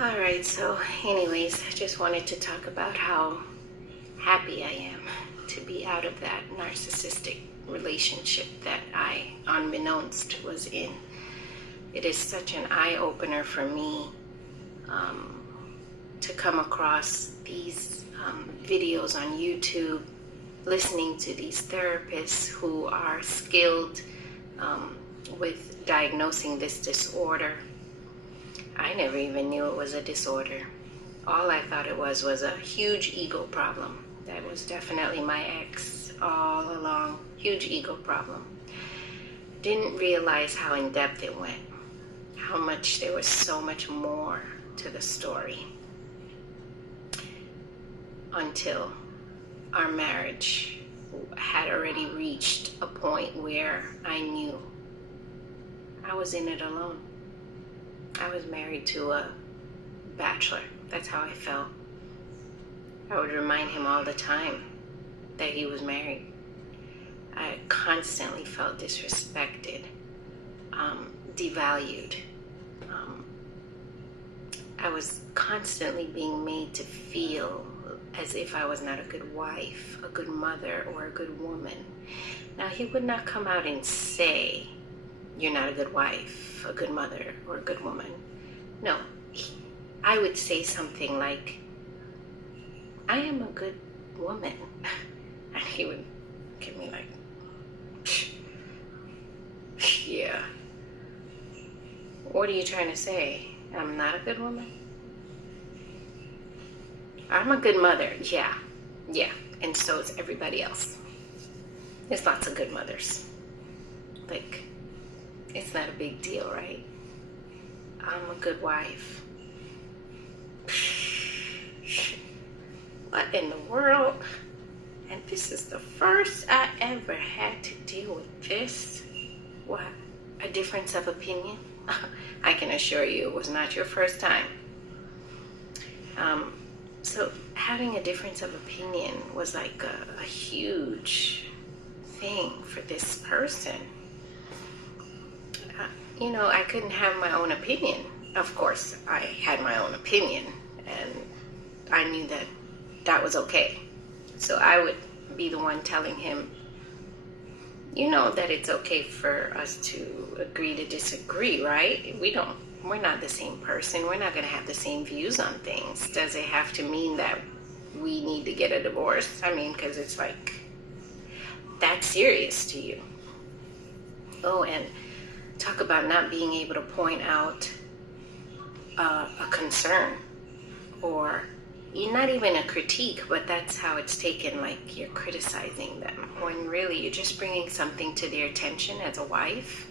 Alright, so anyways, I just wanted to talk about how happy I am to be out of that narcissistic relationship that I, unbeknownst, was in. It is such an eye-opener for me to come across these videos on YouTube, listening to these therapists who are skilled with diagnosing this disorder. I never even knew it was a disorder. All I thought it was a huge ego problem. That was definitely my ex all along. Huge ego problem. Didn't realize how in depth it went. How much there was so much more to the story. Until our marriage had already reached a point where I knew I was in it alone. I was married to a bachelor. That's how I felt. I would remind him all the time that he was married. I constantly felt disrespected, devalued. I was constantly being made to feel as if I was not a good wife, a good mother, or a good woman. Now, he would not come out and say, "You're not a good wife, a good mother, or a good woman." No, I would say something like, "I am a good woman." And he would give me like, "Yeah. What are you trying to say? I'm not a good woman? I'm a good mother." Yeah. And so is everybody else. There's lots of good mothers. Like, it's not a big deal, right? I'm a good wife. What in the world? And this is the first I ever had to deal with this. What? A difference of opinion? I can assure you it was not your first time. So having a difference of opinion was like a huge thing for this person. I couldn't have my own opinion. Of course, I had my own opinion, and I knew that that was okay. So I would be the one telling him, "You know that it's okay for us to agree to disagree, right? We're not the same person. We're not going to have the same views on things. Does it have to mean that we need to get a divorce? I mean, because it's like, that's serious to you." Oh, and talk about not being able to point out a concern, or not even a critique, but that's how it's taken, like you're criticizing them, when really you're just bringing something to their attention as a wife.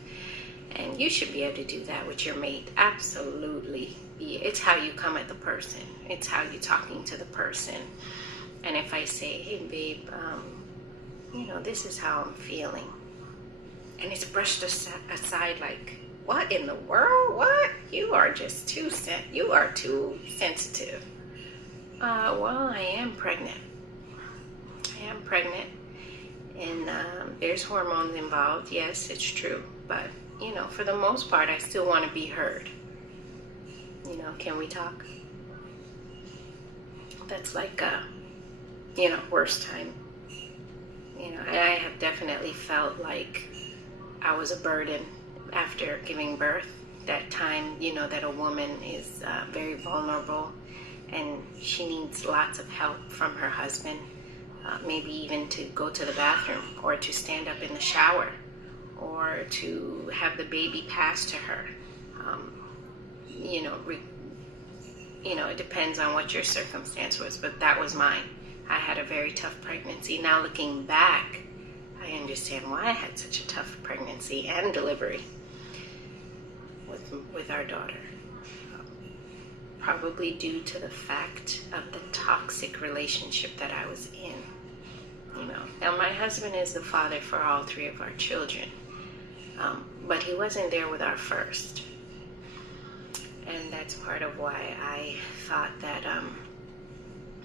And you should be able to do that with your mate. Absolutely. It's how you come at the person. It's how you're talking to the person. And if I say, "Hey babe, this is how I'm feeling," and it's brushed aside like, "What in the world? What? You are just too sensitive." Well, I am pregnant. And there's hormones involved. Yes, it's true. But, for the most part, I still want to be heard. Can we talk? That's like worst time. I have definitely felt like I was a burden after giving birth. That time, that a woman is very vulnerable, and she needs lots of help from her husband, maybe even to go to the bathroom, or to stand up in the shower, or to have the baby passed to her. It depends on what your circumstance was, but that was mine. I had a very tough pregnancy. Now looking back, I understand why I had such a tough pregnancy and delivery with our daughter. Probably due to the fact of the toxic relationship that I was in. Now my husband is the father for all three of our children, but he wasn't there with our first. And that's part of why I thought that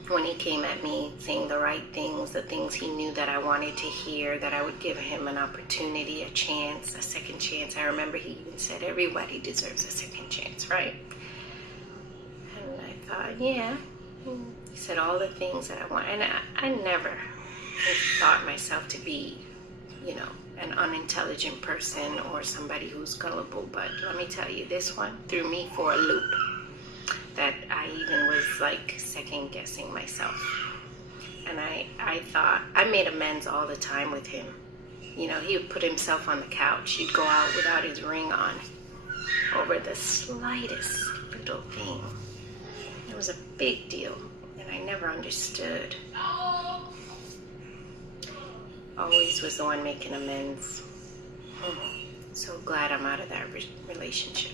when he came at me saying the right things, the things he knew that I wanted to hear, that I would give him an opportunity, a chance, a second chance. I remember he even said everybody deserves a second chance, right? thought, yeah. He said all the things that I want. And I never thought myself to be, an unintelligent person or somebody who's gullible. But let me tell you, this one threw me for a loop that I even was like second guessing myself. And I thought, I made amends all the time with him. He would put himself on the couch. He'd go out without his ring on over the slightest little thing. It was a big deal, and I never understood. Always was the one making amends. So glad I'm out of that relationship.